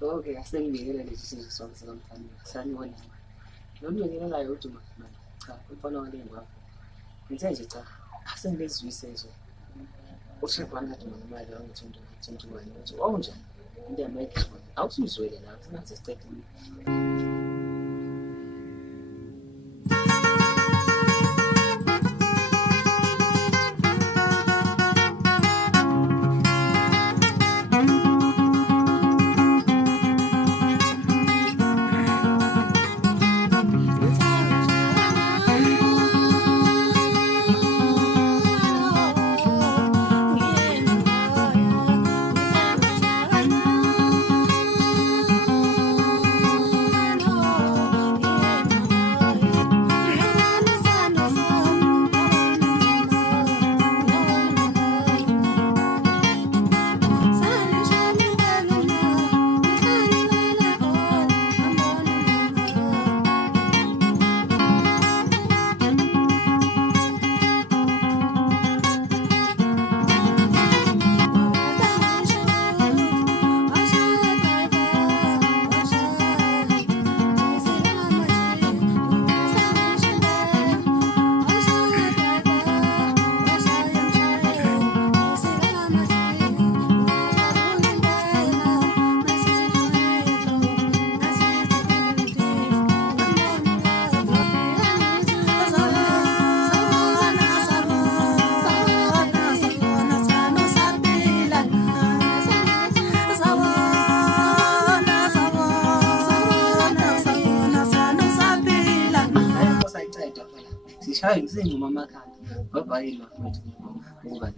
Okay, asengibikele lesi sizwe sonke sikamfana. Sanibona. Lo mbingelelayo uthi manje. Cha, umfana wale ngwapha. Ngithe nje cha, asengilezwise nje. Ushebana ngathi manje angithundu ngithundu wena. Uthi awunjani? Into yamake sure. Awusuzwele la, singaze sicede. Sishaya ngisengoma amakhanda ngoba yini mafethu ukuba